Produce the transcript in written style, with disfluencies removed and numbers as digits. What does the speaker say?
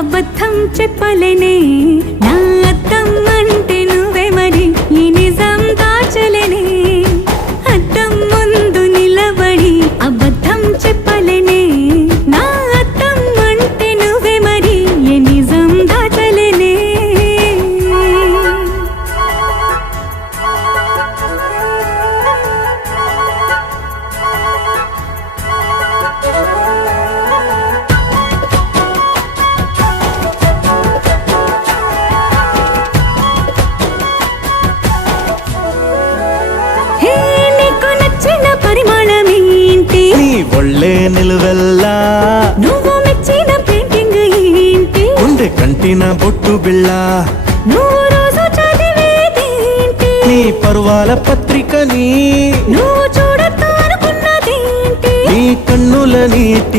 అబద్ధం చెప్పలేనే నా అద్దం అంటే నువ్వే మరి ఈ నిజం దాచలేనే అద్దం ముందు నిలబడి అబద్ధం చెప్పలేనే నా అద్దం అంటే నువ్వే మరి ఈ నిజం దాచలేనే ఒళ్ళే నిలువెల్లా నువ్వు మెచ్చిన పెయింటింగ్ ఏంటి గుండె కంటిన బొట్టు బిళ్ళ నువ్వు రోజు చదివేదేంటి నీ పర్వాల పత్రికని నువ్వు చూడొద్దు అనుకున్నదేంటి నీ కన్నుల నీటి